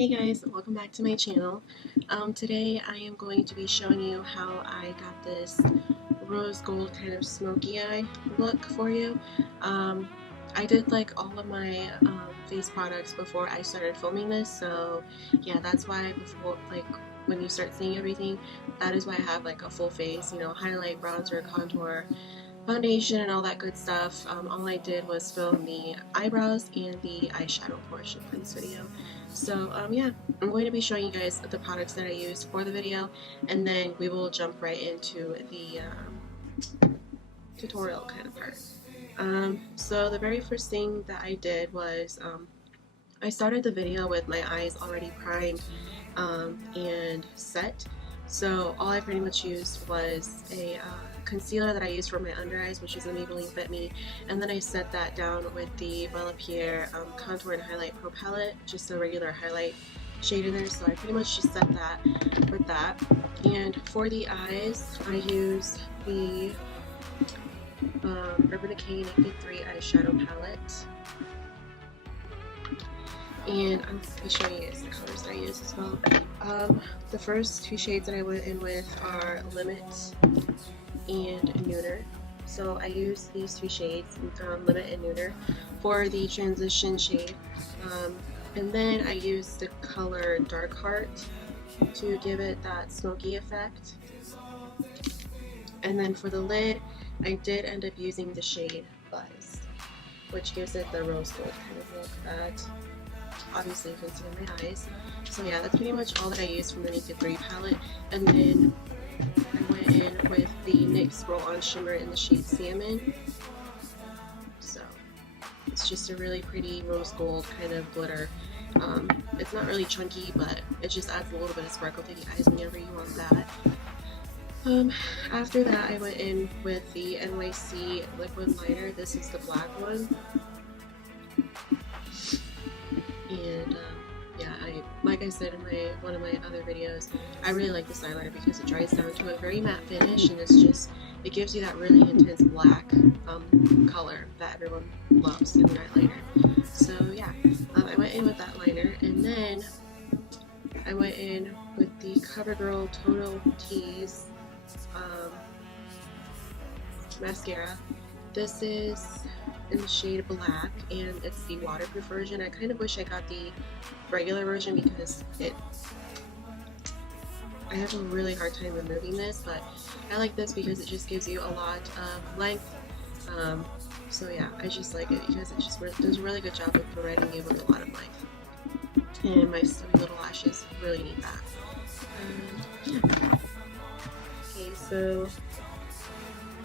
Hey guys, welcome back to my channel. Today I am going to be showing you how I got this rose gold kind of smoky eye look for you. I did like all of my face products before I started filming this, so yeah, that's why before, like, when you start seeing everything, that is why I have like a full face, you know, highlight, bronzer, contour, foundation, and all that good stuff. All I did was film the eyebrows and the eyeshadow portion for this video. So yeah, I'm going to be showing you guys the products that I used for the video, and then we will jump right into the tutorial kind of part. So the very first thing that I did was I started the video with my eyes already primed and set. So all I pretty much used was a concealer that I used for my under eyes, which is the Maybelline Fit Me, and then I set that down with the Bella Pierre Contour and Highlight Pro Palette, just a regular highlight shade in there. So I pretty much just set that with that. And for the eyes, I used the Urban Decay Naked 3 eyeshadow palette. And I'm going to be showing you guys the colors that I use as well. The first two shades that I went in with are Limit and Nooner. So I use these two shades, Limit and Nooner, for the transition shade. And then I use the color Dark Heart to give it that smoky effect. And then for the lid, I did end up using the shade Buzz, which gives it the rose gold kind of look that obviously you can see in my eyes. So yeah, that's pretty much all that I used from the Naked 3 palette. And then I went in with the NYX Roll-On Shimmer in the shade Salmon. So it's just a really pretty rose gold kind of glitter. It's not really chunky, but it just adds a little bit of sparkle to the eyes whenever you want that. After that, I went in with the NYC liquid liner. This is the black one. And yeah, like I said in one of my other videos, I really like this eyeliner because it dries down to a very matte finish, and it gives you that really intense black color that everyone loves in an eyeliner. So yeah, I went in with that liner, and then I went in with the CoverGirl Total Tease mascara. This is in the shade Black, and it's the waterproof version. I kind of wish I got the regular version because I have a really hard time removing this, but I like this because it just gives you a lot of length. So yeah, I just like it because it just does a really good job of providing you with a lot of length. And my stubby little lashes really need that. Yeah. Okay, so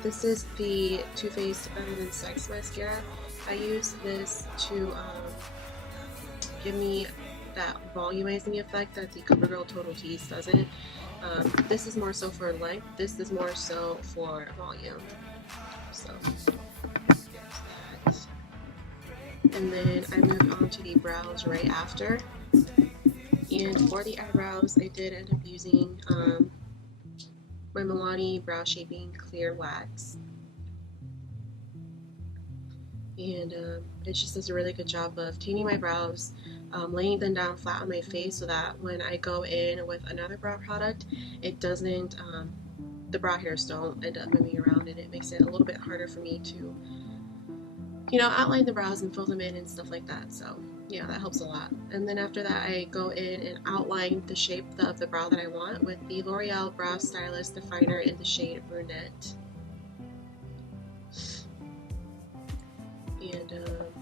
this is the Too Faced Better Than Sex mascara. I use this to give me that volumizing effect that the CoverGirl Total Tease doesn't. This is more so for length. This is more so for volume. So there's that. And then I moved on to the brows right after. And for the eyebrows, I did end up using my Milani Brow Shaping Clear Wax. And it just does a really good job of taming my brows, laying them down flat on my face so that when I go in with another brow product, it doesn't, the brow hairs don't end up moving around, and it makes it a little bit harder for me to, you know, outline the brows and fill them in and stuff like that. So yeah, that helps a lot. And then after that, I go in and outline the shape of the brow that I want with the L'Oreal Brow Stylist Definer in the shade Brunette. And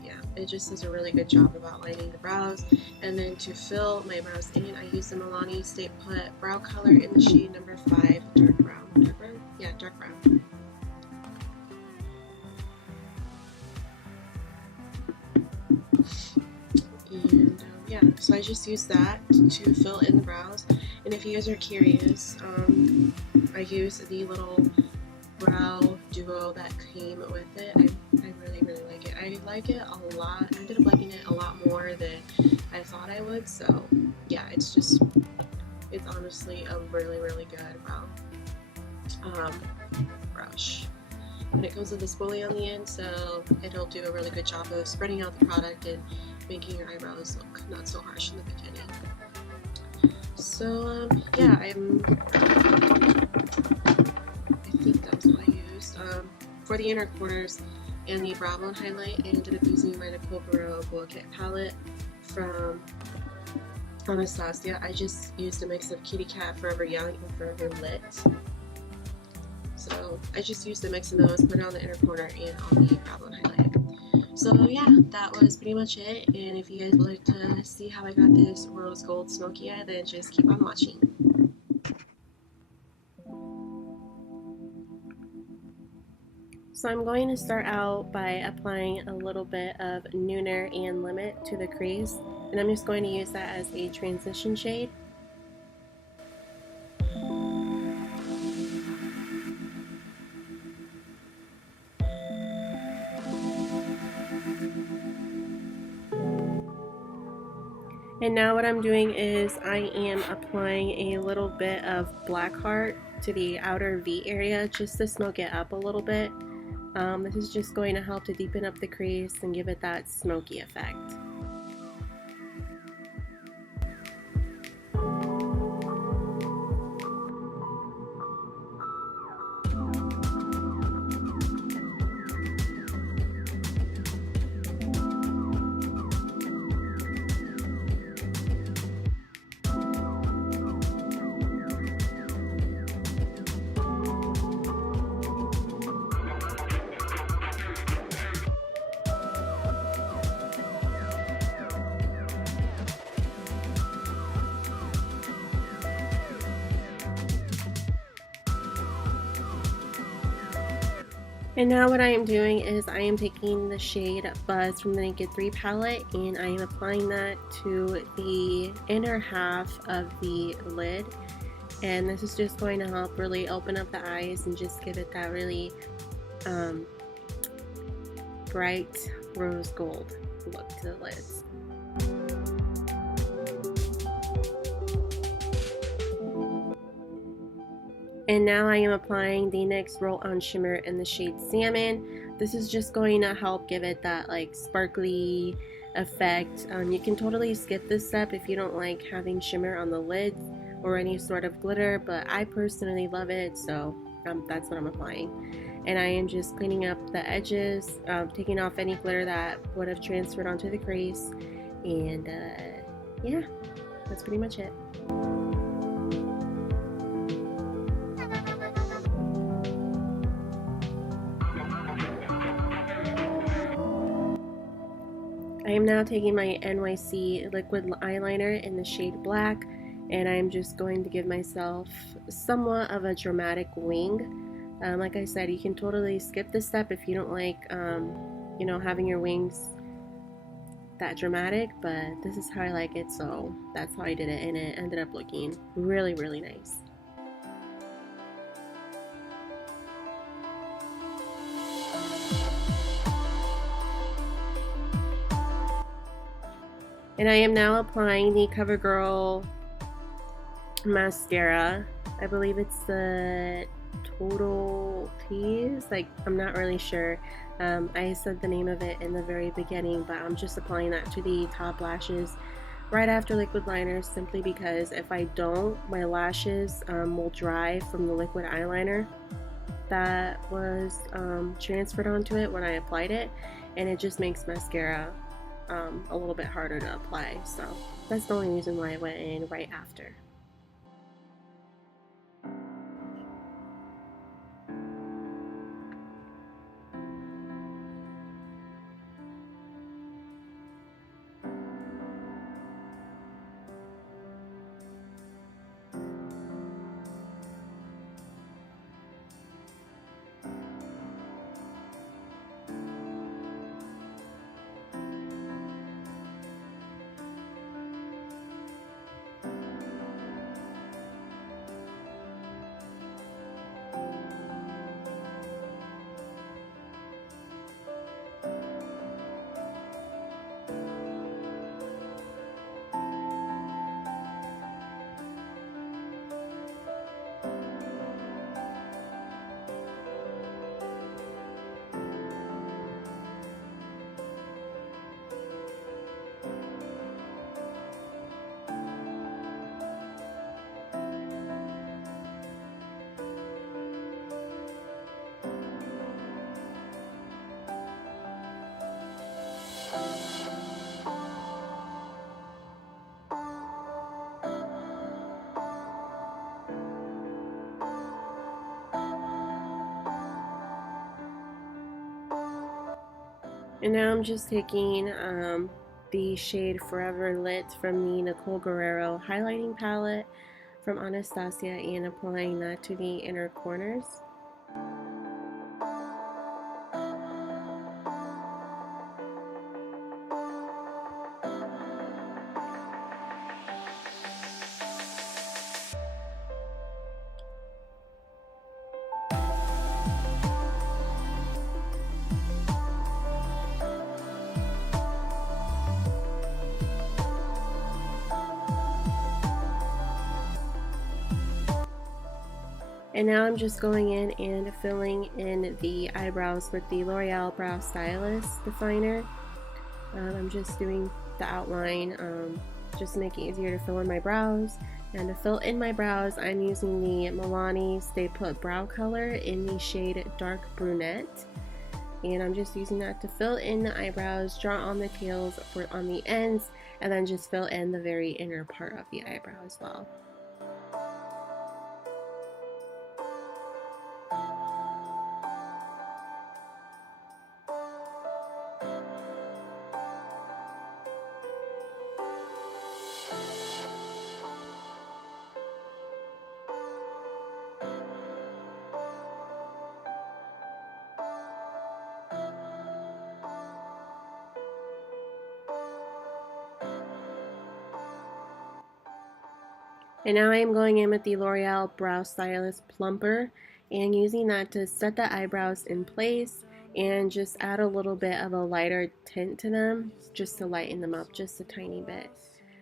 yeah, it just does a really good job of outlining the brows. And then to fill my brows in, I use the Milani Stay Put Brow Color in the shade number 5, Dark Brown. Dark brown? Yeah, dark brown. And yeah, so I just use that to fill in the brows. And if you guys are curious, I use the little brow duo that came with it. I really like it. I like it a lot. I ended up liking it a lot more than I thought I would. So yeah, it's honestly a really good brush. And it comes with a spoolie on the end, so it'll do a really good job of spreading out the product and making your eyebrows look not so harsh in the beginning. So yeah, I think that was what I used. For the inner corners and the brow bone highlight, I ended up using my Nicole Barreau Glow Kit palette from Anastasia. I just used a mix of Kitty Cat, Forever Young, and Forever Lit. So I just used a mix of those, put it on the inner corner and on the brow bone highlight. So yeah, that was pretty much it. And if you guys would like to see how I got this rose gold smoky eye, then just keep on watching. So I'm going to start out by applying a little bit of Nooner and Limit to the crease, and I'm just going to use that as a transition shade. And now what I'm doing is I am applying a little bit of Blackheart to the outer V area just to smoke it up a little bit. This is just going to help to deepen up the crease and give it that smoky effect. And now what I am doing is I am taking the shade Buzz from the Naked 3 palette and I am applying that to the inner half of the lid. And this is just going to help really open up the eyes and just give it that really bright rose gold look to the lids. And now I am applying the NYX Roll-On Shimmer in the shade Salmon. This is just going to help give it that like sparkly effect. You can totally skip this step if you don't like having shimmer on the lids or any sort of glitter, but I personally love it, so that's what I'm applying. And I am just cleaning up the edges, taking off any glitter that would have transferred onto the crease, and yeah, that's pretty much it. I am now taking my NYC liquid eyeliner in the shade Black, and I'm just going to give myself somewhat of a dramatic wing. Like I said, you can totally skip this step if you don't like, you know, having your wings that dramatic, but this is how I like it, so that's how I did it, and it ended up looking really, really nice. And I am now applying the CoverGirl mascara. I believe it's the Total Tease. Like, I'm not really sure. I said the name of it in the very beginning, but I'm just applying that to the top lashes right after liquid liner, simply because if I don't, my lashes will dry from the liquid eyeliner that was transferred onto it when I applied it, and it just makes mascara a little bit harder to apply. So that's the only reason why I went in right after. And now I'm just taking the shade Forever Lit from the Nicole Guerrero highlighting palette from Anastasia and applying that to the inner corners. And now I'm just going in and filling in the eyebrows with the L'Oreal Brow Stylist Definer. I'm just doing the outline, just to make it easier to fill in my brows. And to fill in my brows, I'm using the Milani Stay Put Brow Color in the shade Dark Brunette. And I'm just using that to fill in the eyebrows, draw on the tails on the ends, and then just fill in the very inner part of the eyebrow as well. And now I am going in with the L'Oreal Brow Stylist Plumper and using that to set the eyebrows in place and just add a little bit of a lighter tint to them just to lighten them up just a tiny bit.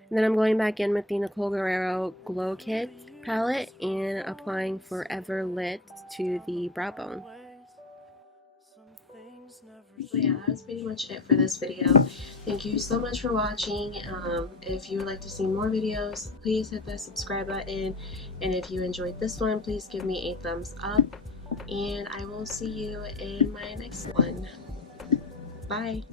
And then I'm going back in with the Nicole Guerrero Glow Kit palette and applying Forever Lit to the brow bone. So yeah, that was pretty much it for this video. Thank you so much for watching. If you would like to see more videos, please hit that subscribe button. And if you enjoyed this one, please give me a thumbs up. And I will see you in my next one. Bye.